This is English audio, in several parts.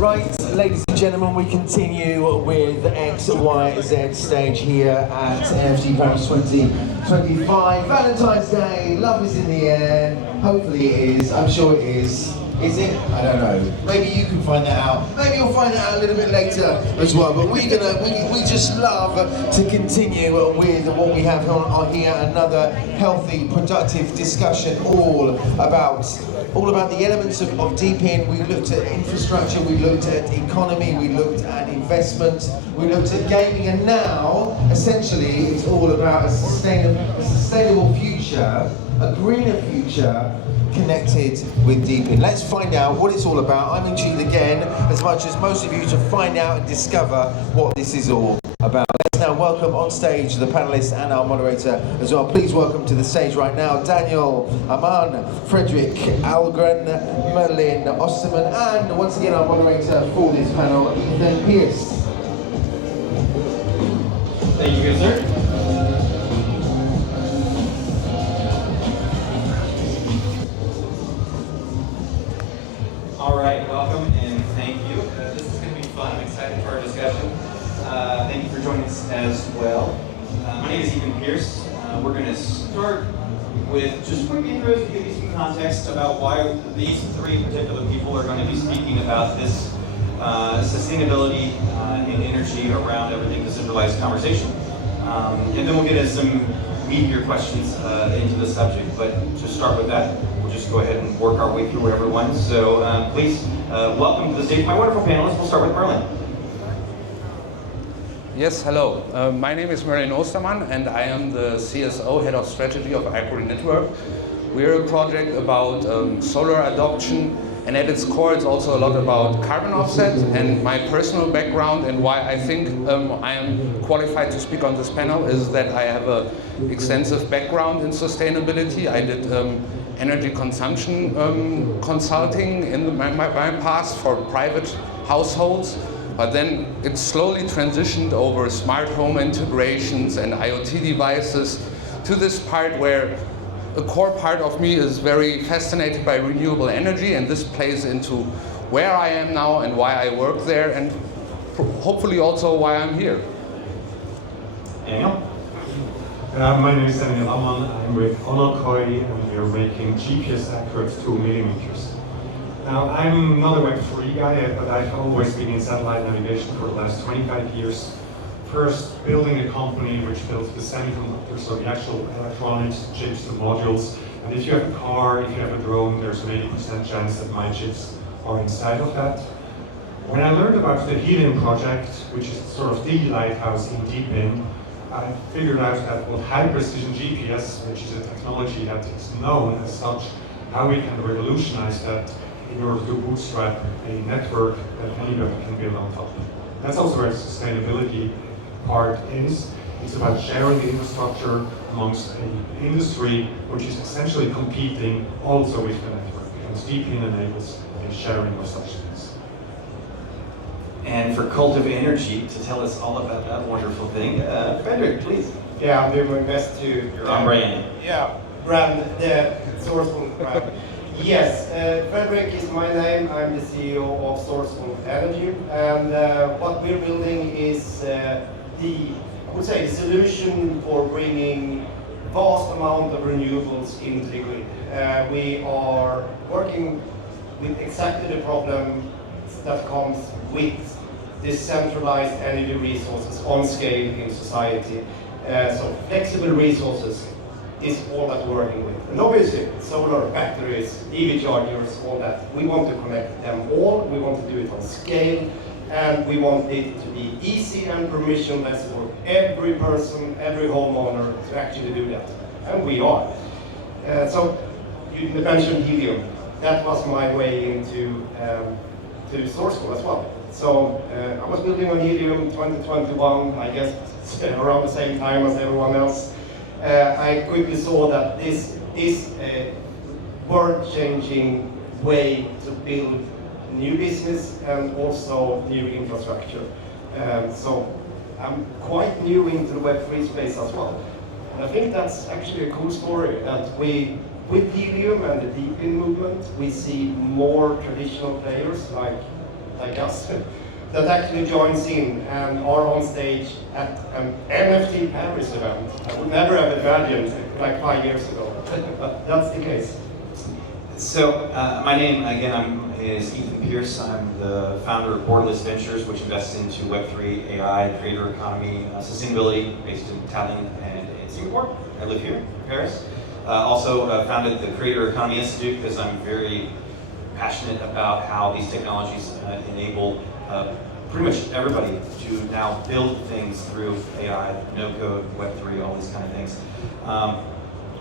Right, ladies and gentlemen, we continue with the XYZ stage here at NFT Paris 2025. Valentine's Day, love is in the air. Hopefully it is, I'm sure it is. Is it? I don't know. Maybe you can find that out. Maybe you'll find that out a little bit later as well. But we just love to continue with what we have on here, another healthy, productive discussion all about the elements of DePIN. We looked at infrastructure, we looked at economy, we looked at investment, we looked at gaming, and now essentially it's all about a sustainable future, a greener future, connected with DePIN. Let's find out what it's all about. I'm intrigued again, as much as most of you, to find out and discover what this is all about. Let's now welcome on stage the panelists and our moderator as well. Please welcome to the stage right now Daniel, Aman, Frederick, Algren, Merlin, Osterman, and once again our moderator for this panel, Ethan Pierce. Thank you, good sir. All right, welcome and thank you. This is going to be fun. I'm excited for our discussion. Thank you for joining us as well. My name is Ethan Pierce. We're going to start with just quick intros to give you some context about why these three particular people are going to be speaking about this sustainability and energy around everything decentralized conversation. And then we'll get into some meatier questions into the subject. But to start with that, we'll just go ahead and work our way through everyone. So please welcome to the stage my wonderful panelists. We'll start with Merlin. Yes, hello. My name is Merlin Osterman and I am the CSO, Head of Strategy of Arkreen Network. We're a project about solar adoption, and at its core it's also a lot about carbon offset. And my personal background and why I think I am qualified to speak on this panel is that I have an extensive background in sustainability. I did energy consumption consulting in my past for private households. But then it slowly transitioned over smart home integrations and IoT devices to this part where a core part of me is very fascinated by renewable energy, and this plays into where I am now and why I work there, and hopefully also why I'm here. Daniel? My name is Daniel Aman. I'm with Onokoi and we're making GPS accurate 2 millimeters. Now, I'm not a Web3 guy, but I've always been in satellite navigation for the last 25 years. First, building a company which builds the semiconductors, so the actual electronics, chips, the modules. And if you have a car, if you have a drone, there's an 80% chance that my chips are inside of that. When I learned about the Helium project, which is sort of the lighthouse in DePIN, I figured out that with high precision GPS, which is a technology that is known as such, how we can revolutionize that in order to bootstrap a network that anybody can build on top. That's also where the sustainability part is. It's about sharing the infrastructure amongst an industry which is essentially competing also with the network. And DePIN enables a sharing of such things. And for Cult of Energy, to tell us all about that wonderful thing, Frederick, please. Yeah, I'm doing my best to... You're on brand. Yeah, brand, the Sourceful brand. Yes, Frederick is my name. I'm the CEO of Sourceful Energy, and what we're building is I would say, the solution for bringing vast amount of renewables into the grid. We are working with exactly the problem that comes with decentralized energy resources on scale in society. So flexible resources is all that we're working with. And obviously, solar, batteries, EV chargers, all that. We want to connect them all. We want to do it on scale. And we want it to be easy and permissionless for every person, every homeowner to actually do that. And we are. So you mentioned helium. That was my way into to Sourceful as well. So I was building on helium 2021, I guess around the same time as everyone else. I quickly saw that this is a world-changing way to build new business and also new infrastructure. So I'm quite new into the Web3 space as well. And I think that's actually a cool story that with Helium and the DePIN movement, we see more traditional players like like us, that actually joins in and are on stage at an NFT Paris event. I would never have imagined like 5 years ago, but that's the case. So my name, again, is Ethan Pierce. I'm the founder of Borderless Ventures, which invests into Web3, AI, creator economy, sustainability, based in Tallinn and in Singapore. I live here in Paris. Also founded the Creator Economy Institute because I'm very passionate about how these technologies enable pretty much everybody to now build things through AI, no-code, Web3, all these kind of things.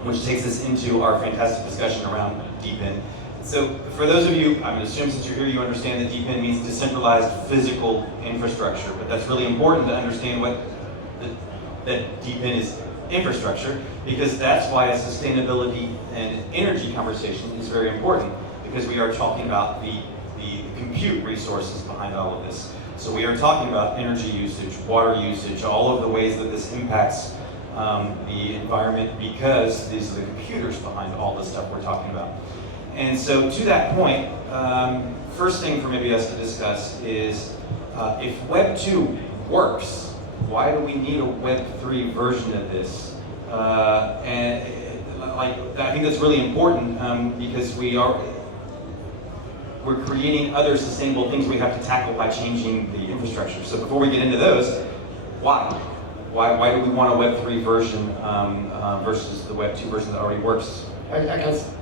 Which takes us into our fantastic discussion around DePIN. So for those of you, I'm going to assume since you're here, you understand that DePIN means decentralized physical infrastructure, but that's really important to understand that DePIN is infrastructure, because that's why a sustainability and energy conversation is very important, because we are talking about the compute resources behind all of this. So we are talking about energy usage, water usage, all of the ways that this impacts the environment, because these are the computers behind all the stuff we're talking about. And so to that point, first thing for maybe us to discuss is if Web 2 works, why do we need a Web 3 version of this? And I think that's really important because we're creating other sustainable things we have to tackle by changing the infrastructure. So before we get into those, why? Why do we want a Web 3 version versus the Web 2 version that already works? I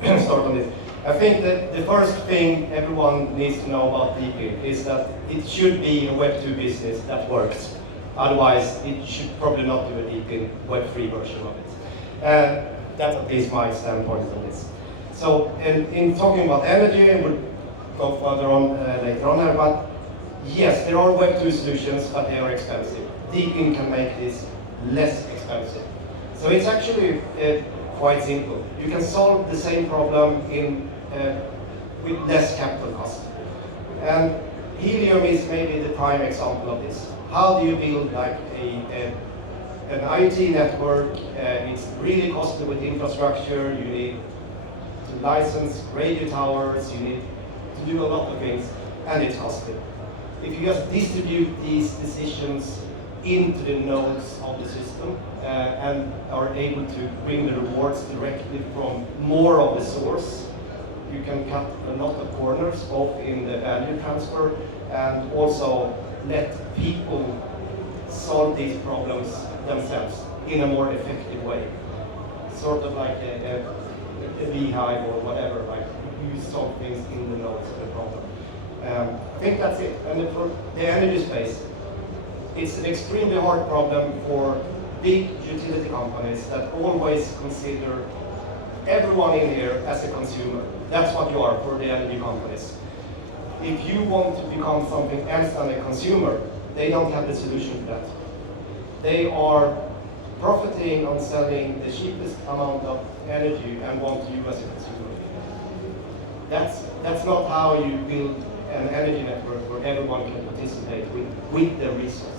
can start on this. I think that the first thing everyone needs to know about DePIN is that it should be a Web 2 business that works. Otherwise, it should probably not do a DePIN Web 3 version of it. That's at least my standpoint on this. So, in talking about energy, we'll go further on later on here, but yes, there are Web 2 solutions, but they are expensive. DePIN can make this less expensive. So it's actually quite simple. You can solve the same problem with less capital cost. And helium is maybe the prime example of this. How do you build like an IoT network? It's really costly with infrastructure. You need to license radio towers. You need to do a lot of things, and it's costly. If you just distribute these decisions into the nodes of the system and are able to bring the rewards directly from more of the source, you can cut a lot of corners, both in the value transfer and also let people solve these problems themselves in a more effective way. Sort of like a beehive or whatever, like you solve things in the nodes of the problem. I think that's it. And for the energy space, it's an extremely hard problem for big utility companies that always consider everyone in here as a consumer. That's what you are for the energy companies. If you want to become something else than a consumer, they don't have the solution for that. They are profiting on selling the cheapest amount of energy and want you as a consumer. That's not how you build an energy network where everyone can participate with the resources.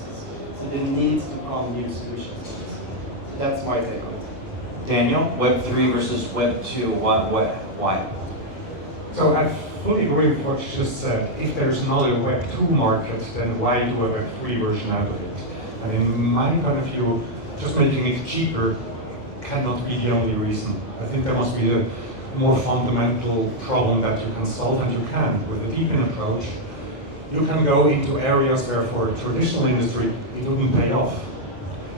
So there needs to come new solutions. That's my take on it. Daniel, Web 3 versus Web 2, why? So I fully agree with what you just said. If there's not a Web 2 market, then why do a Web 3 version out of it? And in my point of view, just making it cheaper cannot be the only reason. I think there must be a more fundamental problem that you can solve, and you can. With the DePIN approach, you can go into areas where for traditional industry, it wouldn't pay off.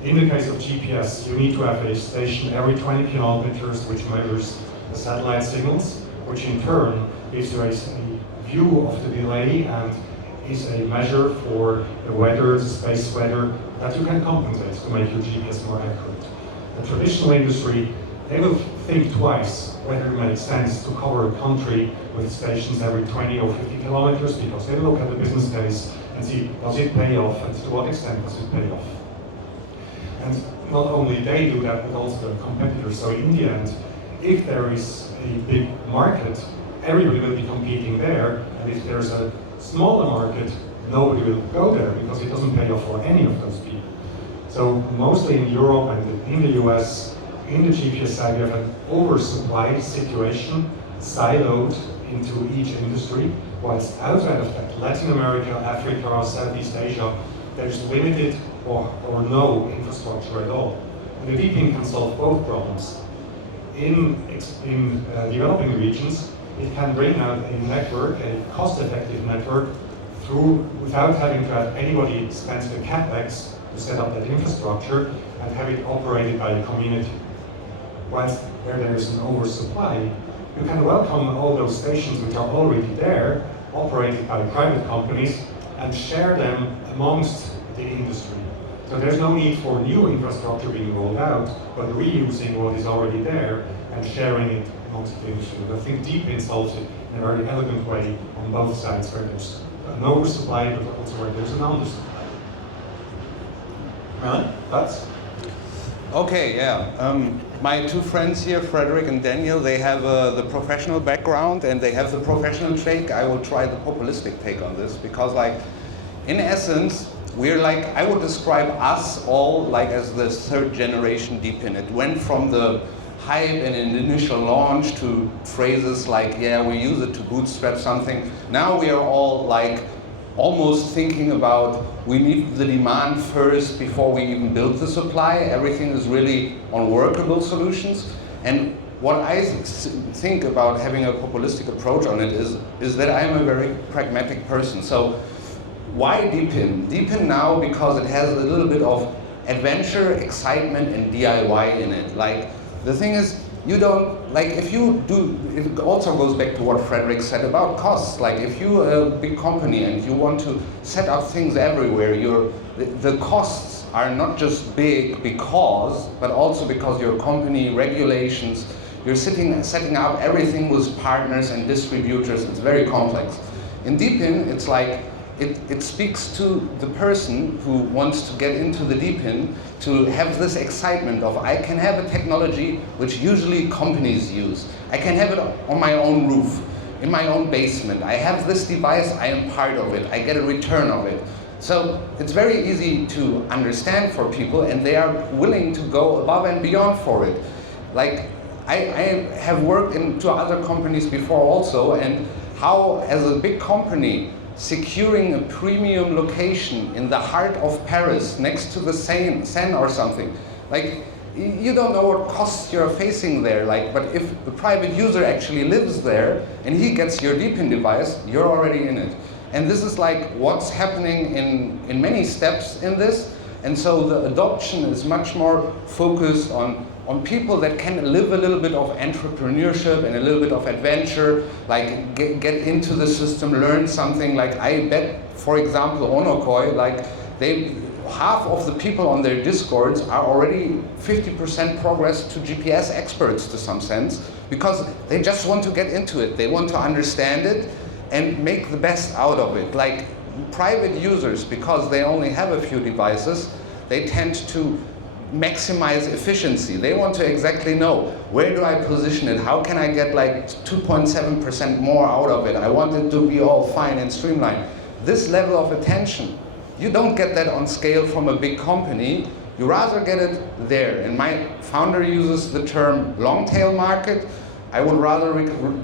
In the case of GPS, you need to have a station every 20 kilometers which measures the satellite signals, which in turn gives you a view of the delay and is a measure for the weather, the space weather, that you can compensate to make your GPS more accurate. The traditional industry, they will think twice whether it makes sense to cover a country with stations every 20 or 50 kilometers, because they look at the business case and see, does it pay off, and to what extent does it pay off? And not only they do that, but also the competitors. So in the end, if there is a big market, everybody will be competing there, and if there's a smaller market, nobody will go there because it doesn't pay off for any of those people. So mostly in Europe and in the US, in the GPS side, we have an oversupply situation siloed into each industry. Whilst outside of that, Latin America, Africa, Southeast Asia, there's limited or no infrastructure at all. And the DePIN can solve both problems. In developing regions, it can bring out a network, a cost-effective network, without having to have anybody spend the capex to set up that infrastructure and have it operated by the community. Whilst where there is an oversupply, you can welcome all those stations which are already there, operated by private companies, and share them amongst the industry. So there's no need for new infrastructure being rolled out, but reusing what is already there and sharing it amongst the industry. I think DePIN solves it in a very elegant way on both sides, where there's an oversupply, but also where there's an undersupply. Merlin, thoughts? Okay, yeah. My two friends here, Frederick and Daniel, they have the professional background and they have the professional take. I will try the populistic take on this because, like, in essence, we're like, I would describe us all like as the third generation DePIN. It went from the hype and an initial launch to phrases like, yeah, we use it to bootstrap something. Now we are all like almost thinking about we need the demand first before we even build the supply. Everything is really on workable solutions. And what I think about having a populistic approach on it is that I am a very pragmatic person. So why DePIN? DePIN now because it has a little bit of adventure, excitement, and DIY in it. Like, the thing is, you don't, like, if you do, it also goes back to what Frederick said about costs. Like, if you're a big company and you want to set up things everywhere, the costs are not just big because, but also because your company regulations, you're setting up everything with partners and distributors. It's very complex. In DePIN, it's like, it speaks to the person who wants to get into the DePIN to have this excitement of, I can have a technology which usually companies use. I can have it on my own roof, in my own basement. I have this device, I am part of it. I get a return of it. So it's very easy to understand for people and they are willing to go above and beyond for it. Like, I have worked in two other companies before also, and how as a big company, securing a premium location in the heart of Paris, next to the Seine or something. Like, you don't know what costs you're facing there. Like, but if the private user actually lives there and he gets your DePIN device, you're already in it. And this is like what's happening in many steps in this. And so the adoption is much more focused on people that can live a little bit of entrepreneurship and a little bit of adventure, like get into the system, learn something. Like, I bet, for example, Onokoi, like half of the people on their Discords are already 50% progress to GPS experts to some sense, because they just want to get into it. They want to understand it and make the best out of it. Like, private users, because they only have a few devices, they tend to maximize efficiency. They want to exactly know, where do I position it? How can I get like 2.7% more out of it? I want it to be all fine and streamlined. This level of attention, you don't get that on scale from a big company. You rather get it there. And my founder uses the term long tail market. I would rather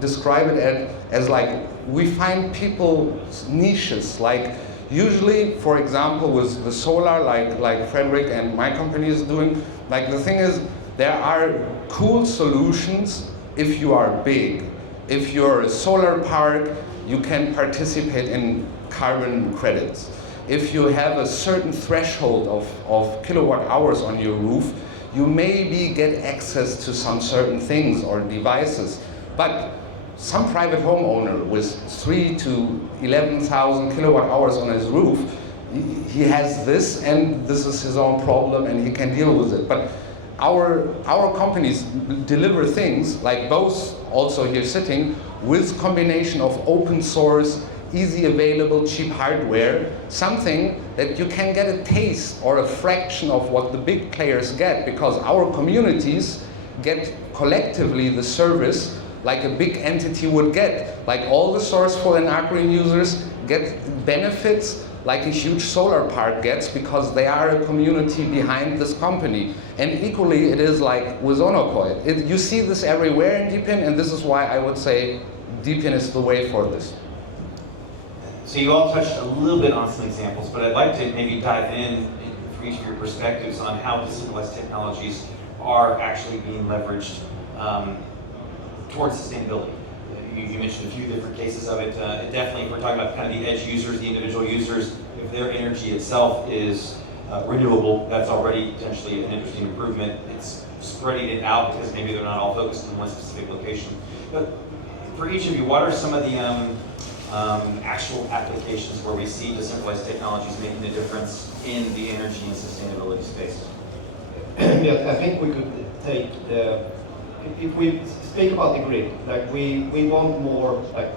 describe it as like, we find people niches. Like, usually, for example, with the solar, like Frederick and my company is doing, like, the thing is, there are cool solutions if you are big. If you're a solar park, you can participate in carbon credits. If you have a certain threshold of kilowatt hours on your roof, you maybe get access to some certain things or devices. But some private homeowner with 3,000 to 11,000 kilowatt hours on his roof, he has this, and this is his own problem, and he can deal with it. But our companies deliver things, like both also here sitting, with combination of open source, easy available, cheap hardware, something that you can get a taste or a fraction of what the big players get, because our communities get collectively the service like a big entity would get. Like, all the Sourceful and Arkreen users get benefits like a huge solar park gets, because they are a community behind this company. And equally, it is like with Onokoi. You see this everywhere in DePIN, and this is why I would say DePIN is the way for this. So you all touched a little bit on some examples, but I'd like to maybe dive in for each of your perspectives on how decentralized technologies are actually being leveraged towards sustainability. You mentioned a few different cases of it. Definitely, if we're talking about kind of the edge users, the individual users, if their energy itself is renewable, that's already potentially an interesting improvement. It's spreading it out because maybe they're not all focused in one specific location. But for each of you, what are some of the actual applications where we see decentralized technologies making a difference in the energy and sustainability space? Yeah, I think we could take if we speak about the grid, like we want more, like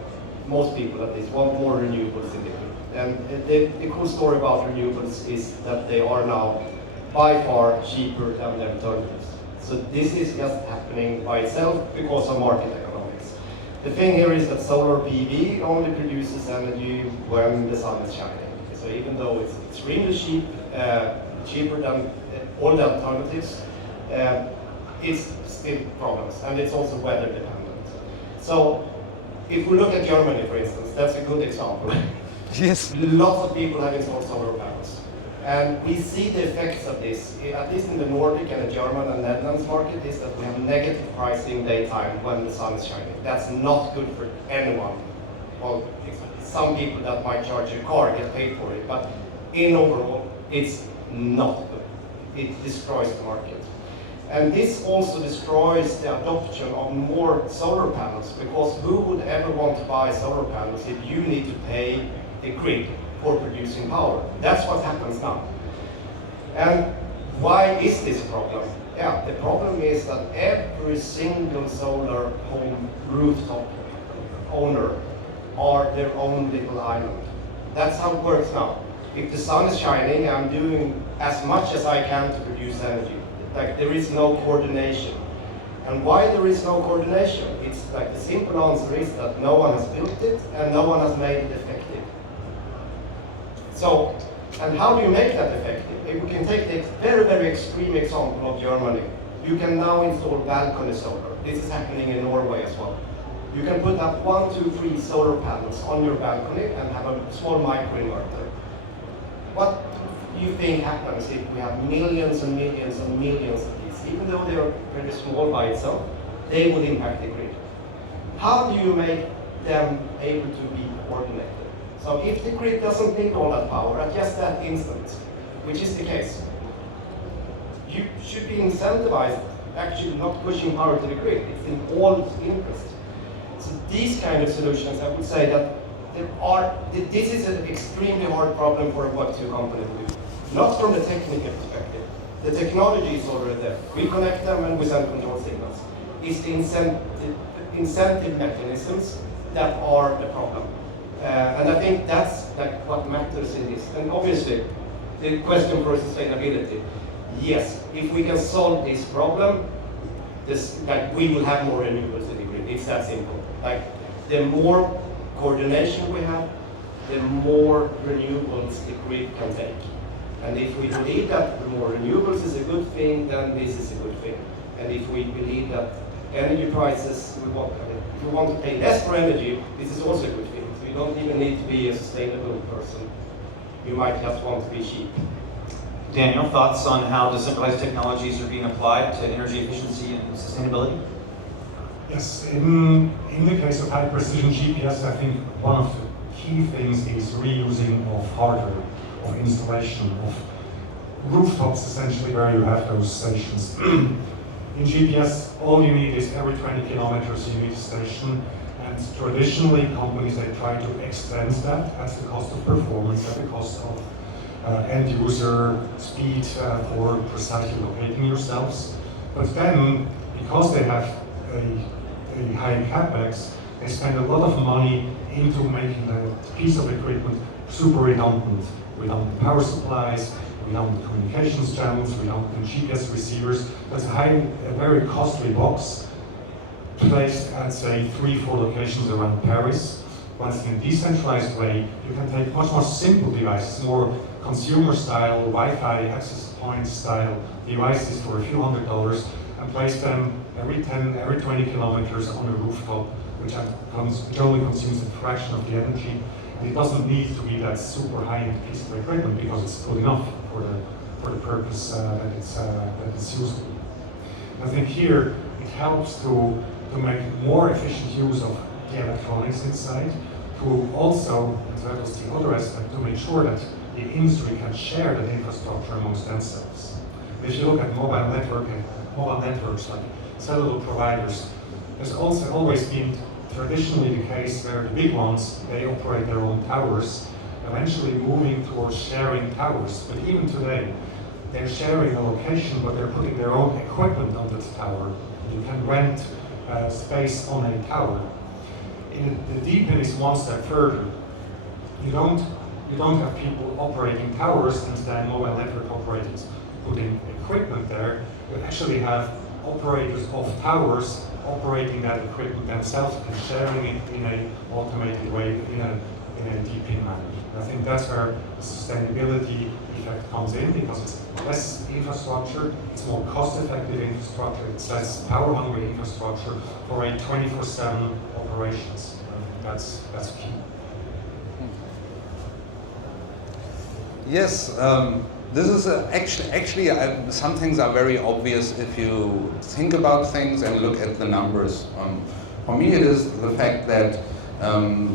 most people at least, want more renewables in the grid. And the cool story about renewables is that they are now by far cheaper than the alternatives. So this is just happening by itself because of market economics. The thing here is that solar PV only produces energy when the sun is shining. So even though it's extremely cheap, cheaper than all the alternatives, it's still problems, and it's also weather dependent. So if we look at Germany, for instance, that's a good example. Yes. Lots of people have installed solar panels. And we see the effects of this, at least in the Nordic and the German and Netherlands market, is that we have negative pricing daytime when the sun is shining. That's not good for anyone. Well, some people that might charge your car get paid for it, but in overall, it's not good. It destroys the market. And this also destroys the adoption of more solar panels, because who would ever want to buy solar panels if you need to pay the grid for producing power? That's what happens now. And why is this a problem? Yeah, the problem is that every single solar home rooftop owner are their own little island. That's how it works now. If the sun is shining, I'm doing as much as I can to produce energy. Like, there is no coordination. And why there is no coordination? It's like the simple answer is that no one has built it and no one has made it effective. So, and how do you make that effective? If we can take the very, very extreme example of Germany, you can now install balcony solar. This is happening in Norway as well. You can put up 1, 2, 3 solar panels on your balcony and have a small microinverter. What do you think happens if we have millions and millions and millions of these? Even though they are very small by itself, they would impact the grid. How do you make them able to be coordinated? So if the grid doesn't need all that power at just that instant, which is the case, you should be incentivized actually not pushing power to the grid. It's in all interest. So these kind of solutions, I would say that this is an extremely hard problem for a Web2 company to do. Not from the technical perspective. The technology is already there. We connect them and we send control signals. It's the incentive mechanisms that are the problem. And I think that's like what matters in this. And obviously, the question for sustainability, yes, if we can solve this problem, like, we will have more renewables in the grid. It's that simple. Like, the more coordination we have, the more renewables the grid can take. And if we believe that the more renewables is a good thing, then this is a good thing. And if we believe that energy prices, if we want to pay less for energy, this is also a good thing. So you don't even need to be a sustainable person. You might just want to be cheap. Daniel, thoughts on how decentralized technologies are being applied to energy efficiency and sustainability? Yes, in the case of high precision GPS, I think one of the key things is reusing of hardware, of installation, of rooftops essentially where you have those stations. In GPS, all you need is every 20 kilometers you need a station, and traditionally companies, they try to extend that at the cost of performance, at the cost of end user speed for precisely locating yourselves. But then, because they have a high capex, they spend a lot of money into making the piece of equipment super redundant. Redundant power supplies, redundant communications channels, redundant GPS receivers. That's a very costly box placed at, say, 3-4 locations around Paris. Once in a decentralized way, you can take much more simple devices, more consumer-style, Wi-Fi access point style devices for a few $100s, and place them every 10, every 20 kilometers on a rooftop, which only consumes a fraction of the energy. It doesn't need to be that super high-end piece of equipment because it's good enough for the purpose that it's used to. I think here it helps to make more efficient use of the electronics inside, to also, and that was the other aspect, to make sure that the industry can share that infrastructure amongst themselves. If you look at mobile networks like cellular providers, there's also always been traditionally the case where the big ones, they operate their own towers, eventually moving towards sharing towers. But even today, they're sharing a location, but they're putting their own equipment on the tower. You can rent space on a tower. The DePIN is one step further. You don't have people operating towers and then mobile network operators putting equipment there. You actually have operators of towers operating that equipment themselves and sharing it in an automated way in a DePIN manner. I think that's where the sustainability effect comes in, because it's less infrastructure, it's more cost-effective infrastructure, it's less power-hungry infrastructure for a 24/7 operations. I think that's key. Yes, this is actually some things are very obvious if you think about things and look at the numbers. For me, it is the fact that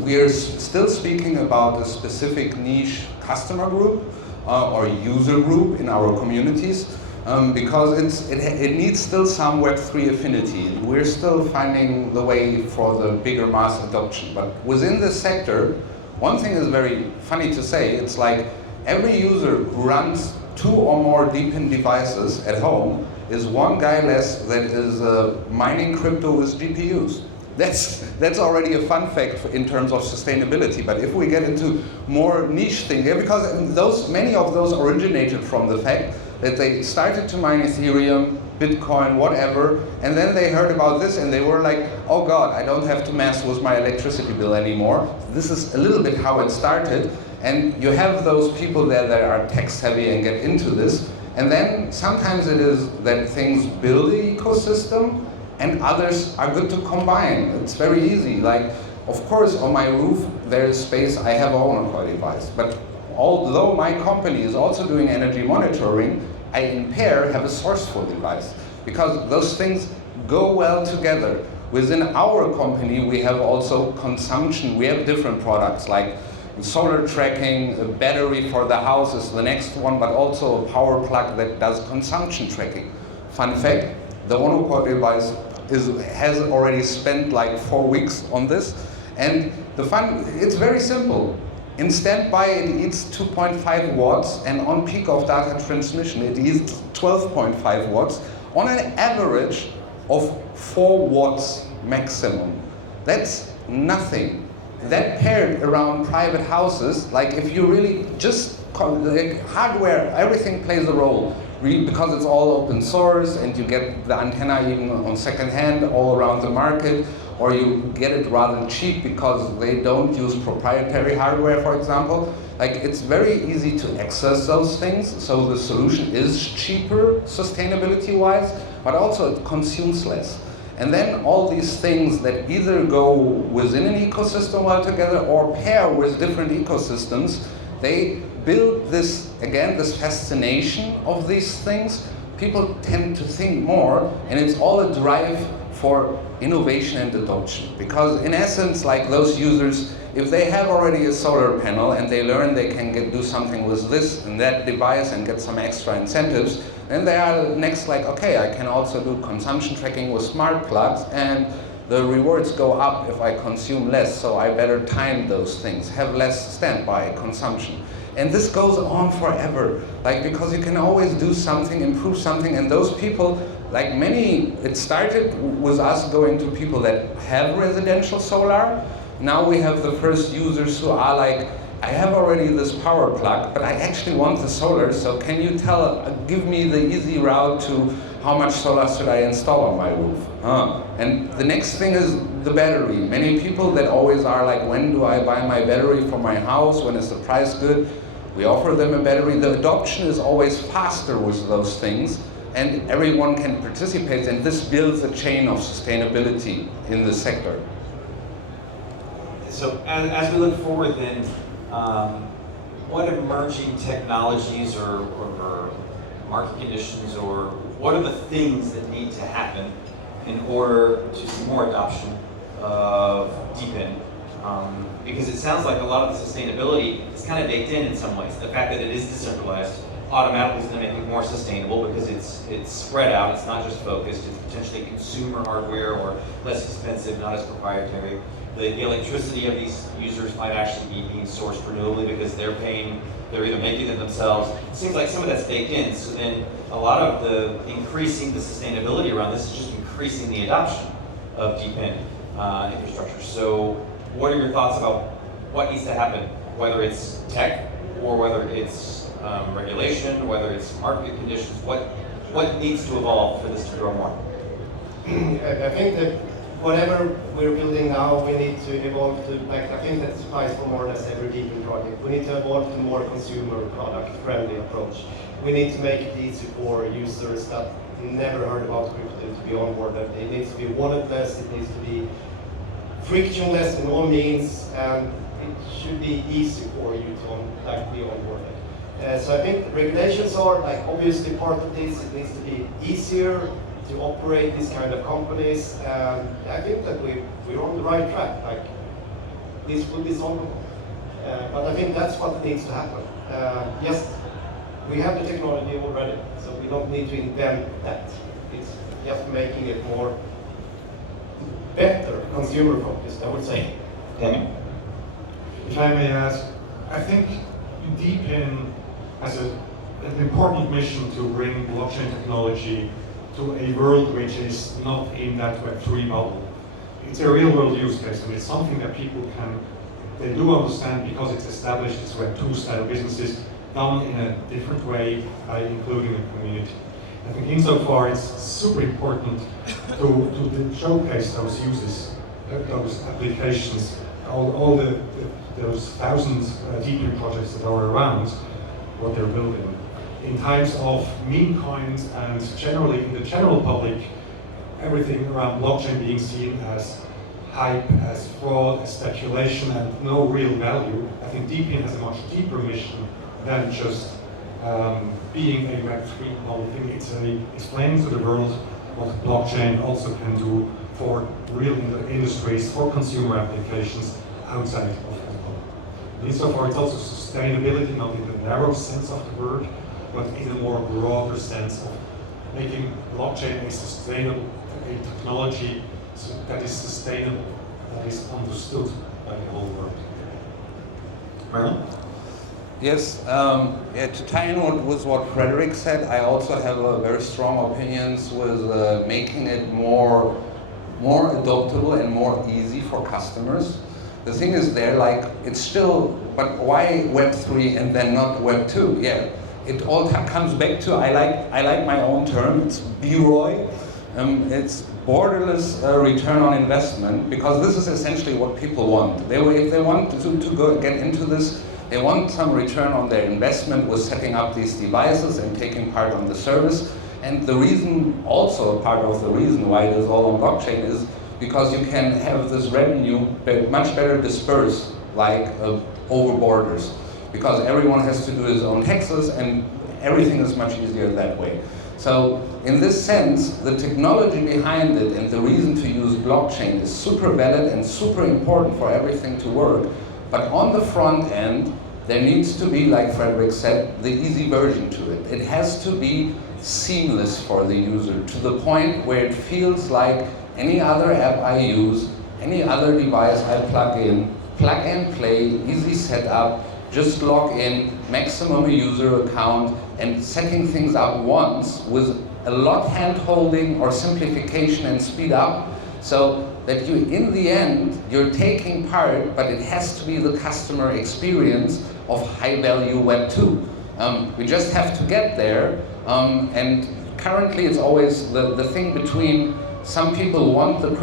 we are still speaking about a specific niche customer group or user group in our communities, because it needs still some Web3 affinity. We're still finding the way for the bigger mass adoption. But within this sector, one thing is very funny to say. It's like every user who runs 2 or more DePIN devices at home is one guy less that is mining crypto with GPUs. That's already a fun fact in terms of sustainability. But if we get into more niche things, because many of those originated from the fact that they started to mine Ethereum, Bitcoin, whatever, and then they heard about this and they were like, oh God, I don't have to mess with my electricity bill anymore. This is a little bit how it started. And you have those people there that are tech savvy and get into this. And then sometimes it is that things build the ecosystem and others are good to combine. It's very easy. Like, of course, on my roof, there is space. I have a home coil device. But although my company is also doing energy monitoring, I in pair have a sourceful device, because those things go well together. Within our company, we have also consumption. We have different products like solar tracking, a battery for the house is the next one, but also a power plug that does consumption tracking. Fun fact, the Osmo Pocket device has already spent like 4 weeks on this. And it's very simple. In standby, it eats 2.5 watts, and on peak of data transmission, it eats 12.5 watts, on an average of 4 watts maximum. That's nothing. That paired around private houses, like if you really just, like hardware, everything plays a role, because it's all open source and you get the antenna even on second hand all around the market, or you get it rather cheap because they don't use proprietary hardware, for example. Like, it's very easy to access those things, so the solution is cheaper sustainability-wise, but also it consumes less. And then all these things that either go within an ecosystem altogether or pair with different ecosystems, they build this, again, this fascination of these things. People tend to think more, and it's all a drive for innovation and adoption. Because in essence, like those users, if they have already a solar panel and they learn they can do something with this and that device and get some extra incentives, then they are next like, okay, I can also do consumption tracking with smart plugs, and the rewards go up if I consume less, so I better time those things, have less standby consumption. And this goes on forever, like, because you can always do something, improve something, and those people, like it started with us going to people that have residential solar. Now we have the first users who are like, I have already this power plug, but I actually want the solar, so can you give me the easy route to how much solar should I install on my roof? And the next thing is the battery. Many people that always are like, when do I buy my battery for my house? When is the price good? We offer them a battery. The adoption is always faster with those things, and everyone can participate, and this builds a chain of sustainability in the sector. So as we look forward then, what emerging technologies or market conditions, or what are the things that need to happen in order to see more adoption of DePIN? Because it sounds like a lot of the sustainability is kind of baked in some ways. The fact that it is decentralized automatically is going to make it more sustainable because it's spread out, it's not just focused, it's potentially consumer hardware or less expensive, not as proprietary. The electricity of these users might actually be being sourced renewably because they're either making it themselves. It seems like some of that's baked in, so then a lot of the increasing the sustainability around this is just increasing the adoption of DePIN infrastructure. So what are your thoughts about what needs to happen, whether it's tech or whether it's regulation, whether it's market conditions, what needs to evolve for this to grow more? I think that whatever we're building now, we need to evolve to, like, I think that applies for more or less every DePIN project. We need to evolve to more consumer product friendly approach. We need to make it easy for users that never heard about crypto to be onboarded. It needs to be walletless, it needs to be frictionless in all means, and it should be easy for you to be onboarded. So I think regulations are obviously part of this. It needs to be easier to operate these kind of companies, and I think that we're on the right track. This will be solvable, but I think that's what needs to happen. Yes, we have the technology already, so we don't need to invent that. It's just making it more better consumer focused, I would say. If I may ask, I think DePIN has an important mission to bring blockchain technology to a world which is not in that Web3 bubble. It's a real world use case, and it's something that people they do understand because it's established as Web2 style businesses done in a different way by including the community. I think insofar it's super important to showcase those uses, those applications, all those thousands DePIN projects that are around what they're building. In times of meme coins and generally in the general public, everything around blockchain being seen as hype, as fraud, as speculation, and no real value, I think DePIN has a much deeper mission than just being a Web3 model thing. It's explaining to the world what blockchain also can do for real industries, for consumer applications outside of that model. Insofar, it's also sustainability, not in the narrow sense of the word, but in a more broader sense of making blockchain a technology that is sustainable, that is understood by the whole world. Merlin? Yes, to tie in with what Frederick said, I also have very strong opinions with making it more adoptable and more easy for customers. The thing is it's still, but why Web3 and then not Web2? Yeah, it all comes back to, I like my own term, it's BROI. It's borderless return on investment, because this is essentially what people want. If they want to get into this, they want some return on their investment with setting up these devices and taking part on the service. And the reason, also part of the reason why it is all on blockchain is because you can have this revenue much better dispersed over borders. Because everyone has to do his own taxes and everything is much easier that way. So in this sense, the technology behind it and the reason to use blockchain is super valid and super important for everything to work. But on the front end, there needs to be, like Frederick said, the easy version to it. It has to be seamless for the user, to the point where it feels like any other app I use, any other device I plug and play, easy setup, just log in, maximum user account, and setting things up once with a lot hand-holding or simplification and speed up, so that you, in the end, you're taking part, but it has to be the customer experience of high-value Web 2. We just have to get there, and currently it's always the thing between some people want the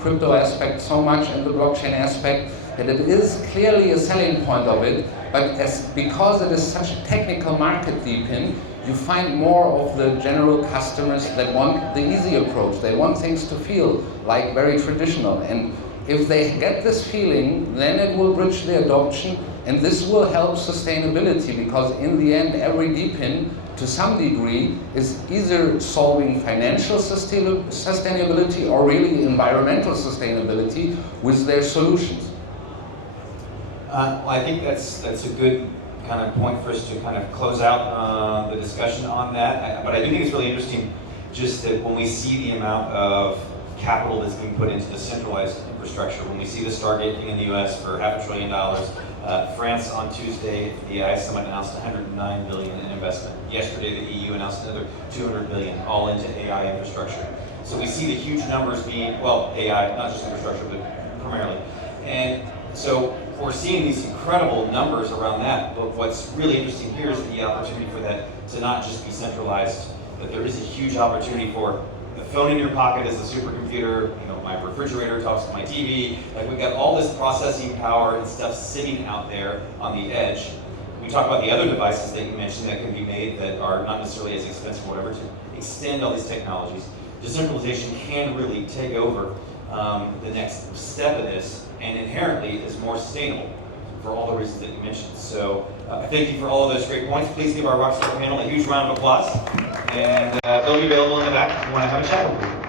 crypto aspect so much and the blockchain aspect that it is clearly a selling point of it, but because it is such a technical market, DePIN, you find more of the general customers that want the easy approach. They want things to feel like very traditional. And If they get this feeling, then it will bridge the adoption, and this will help sustainability, because in the end, every DePIN, to some degree, is either solving financial sustainability or really environmental sustainability with their solutions. Well, I think that's a good kind of point for us to kind of close out the discussion on that. But I do think it's really interesting just that when we see the amount of capital that's being put into the centralized infrastructure, when we see the Stargate in the US for $500 billion, France on Tuesday, the AI Summit announced $109 billion in investment. Yesterday, the EU announced another $200 billion, all into AI infrastructure. So we see the huge numbers being, well, AI, not just infrastructure, but primarily. And so we're seeing these incredible numbers around that, but what's really interesting here is the opportunity for that to not just be centralized, that there is a huge opportunity for the phone in your pocket as a supercomputer, you know, my refrigerator talks to my TV, like we've got all this processing power and stuff sitting out there on the edge. We talk about the other devices that you mentioned that can be made that are not necessarily as expensive or whatever to extend all these technologies. Decentralization can really take over the next step of this, and inherently is more sustainable for all the reasons that you mentioned. So thank you for all of those great points. Please give our Rockstar panel a huge round of applause. And they'll be available in the back if you want to have a chat with them.